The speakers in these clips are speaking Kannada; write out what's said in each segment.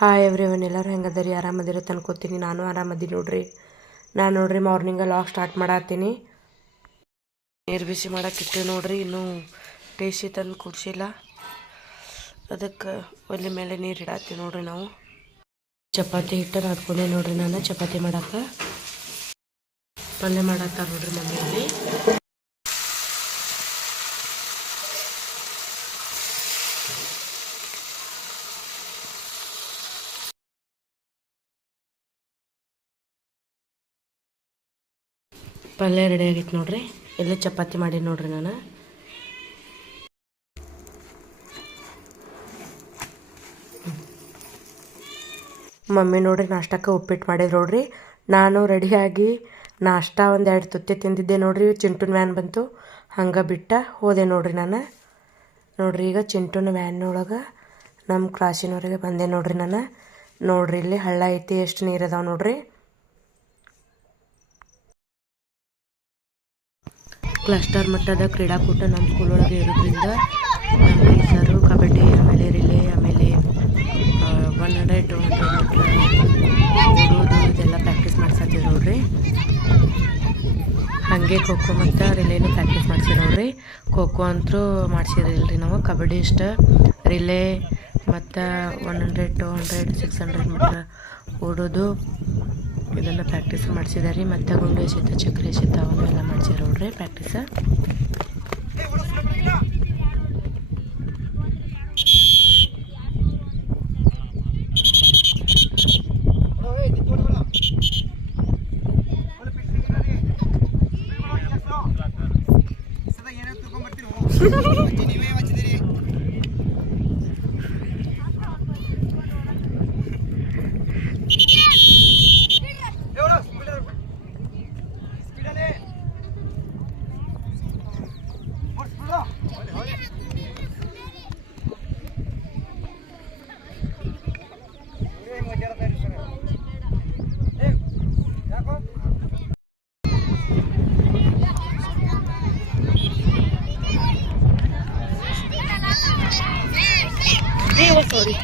ಹಾಯ್ ಎವ್ರಿವನ್, ಎಲ್ಲರೂ ಹೆಂಗದರಿ? ಆರಾಮದಿರ ಅನ್ಕೋತೀನಿ. ನಾನು ಆರಾಮದೀನಿ ನೋಡ್ರಿ. ನಾನು ನೋಡ್ರಿ ಮಾರ್ನಿಂಗ ಲಾಗ್ ಸ್ಟಾರ್ಟ್ ಮಾಡತ್ತೀನಿ. ನೀರು ಬಿಸಿ ಮಾಡಕ್ಕಿಟ್ಟು ನೋಡ್ರಿ. ಇನ್ನೂ ಟೇಸ್ಟಿ ತಂದು ಕುಡಿಸಿಲ್ಲ, ಅದಕ್ಕೆ ಒಲೆ ಮೇಲೆ ನೀರು ಇಡತ್ತೀವಿ ನೋಡ್ರಿ. ನಾವು ಚಪಾತಿ ಹಿಟ್ಟು ನಾದ್ಕೊಂಡೆ ನೋಡ್ರಿ. ನಾನು ಚಪಾತಿ ಮಾಡಕ್ಕೆ ಪಲ್ಯ ಮಾಡತ್ತಾರ ನೋಡ್ರಿ ಮನೆಯಲ್ಲಿ. ಪಲ್ಯ ರೆಡಿ ಆಗೈತೆ ನೋಡ್ರಿ. ಎಲ್ಲ ಚಪಾತಿ ಮಾಡಿ ನೋಡ್ರಿ. ನಾನು ಮಮ್ಮಿ ನೋಡ್ರಿ ನಾಷ್ಟಕ್ಕೆ ಉಪ್ಪಿಟ್ಟು ಮಾಡಿದ್ರು ನೋಡ್ರಿ. ನಾನು ರೆಡಿಯಾಗಿ ನಾಷ್ಟ ಒಂದೆರಡು ತುತ್ತೆ ತಿಂದಿದ್ದೆ ನೋಡ್ರಿ. ಚಿಂಟುನ ವ್ಯಾನ್ ಬಂತು, ಹಂಗೆ ಬಿಟ್ಟ ಹೋದೆ ನೋಡ್ರಿ. ನಾನು ನೋಡ್ರಿ ಈಗ ಚಿಂಟುನ ವ್ಯಾನ್ನೊಳಗೆ ನಮ್ಮ ಕ್ರಾಸಿನವರೆಗೆ ಬಂದೆ ನೋಡ್ರಿ. ನಾನು ನೋಡ್ರಿ ಇಲ್ಲಿ ಹಳ್ಳ ಐತಿ, ಎಷ್ಟು ನೀರು ಅದಾವೆ ನೋಡ್ರಿ. ಕ್ಲಸ್ಟರ್ ಮಟ್ಟದ ಕ್ರೀಡಾಕೂಟ ನಮ್ಮ ಸ್ಕೂಲೊಳಗೆ ಇರೋದ್ರಿಂದ ನಮ್ಮ ಟೀಚರು ಕಬಡ್ಡಿ, ಆಮೇಲೆ ರಿಲೇ, ಆಮೇಲೆ 100, 200 ಮೀಟ್ರ್ ಓಡೋದು ಇದೆಲ್ಲ ಪ್ರಾಕ್ಟೀಸ್ ಮಾಡ್ಸತ್ತೀವಿ ನೋಡ್ರಿ. ಹಾಗೆ ಖೋಖೋ ಮತ್ತು ರಿಲೇನು ಪ್ರಾಕ್ಟೀಸ್ ಮಾಡ್ಸಿರಿ ನೋಡ್ರಿ. ಖೋಖೋ ಅಂತೂ ಮಾಡ್ಸಿರಿಲ್ರಿ ನಾವು. ಕಬಡ್ಡಿ ಇಷ್ಟ, ರಿಲೇ ಮತ್ತು 100, 200, 600 ಮೀಟ್ರ್ ಓಡೋದು ಇದೆಲ್ಲ ಪ್ರಾಕ್ಟೀಸ್ ಮಾಡಿಸಿದಾರೆ. ಮತ್ತು ಗುಂಡು ಎಸೆತ, ಚಕ್ರ ಎಸೆತ ಅವನು ಎಲ್ಲ ಮಾಡ್ಸಿರ ನೋಡ್ರಿ ಪ್ರಾಕ್ಟೀಸ. Sorry.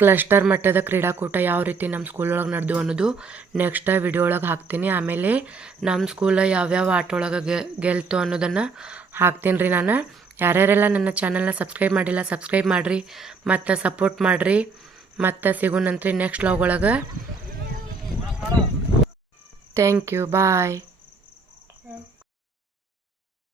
ಕ್ಲಸ್ಟರ್ ಮಟ್ಟದ ಕ್ರೀಡಾಕೂಟ ಯಾವ ರೀತಿ ನಮ್ಮ ಸ್ಕೂಲೊಳಗೆ ನಡೆದು ಅನ್ನೋದು ನೆಕ್ಸ್ಟ್ ವಿಡಿಯೋ ಒಳಗೆ ಹಾಕ್ತೀನಿ. ಆಮೇಲೆ ನಮ್ಮ ಸ್ಕೂಲ ಯಾವ್ಯಾವ ಆಟ ಒಳಗೆ ಗೆಲ್ತು ಅನ್ನೋದನ್ನು ಹಾಕ್ತೀನಿ ರೀ. ನಾನು ಯಾರ್ಯಾರೆಲ್ಲ ನನ್ನ ಚಾನಲ್ನ ಸಬ್ಸ್ಕ್ರೈಬ್ ಮಾಡಿಲ್ಲ ಸಬ್ಸ್ಕ್ರೈಬ್ ಮಾಡಿರಿ ಮತ್ತು ಸಪೋರ್ಟ್ ಮಾಡಿರಿ. ಮತ್ತು ಸಿಗೋಣಂತ್ರಿ ನೆಕ್ಸ್ಟ್ ವ್ಲಾಗ್ ಒಳಗೆ. Thank you, bye.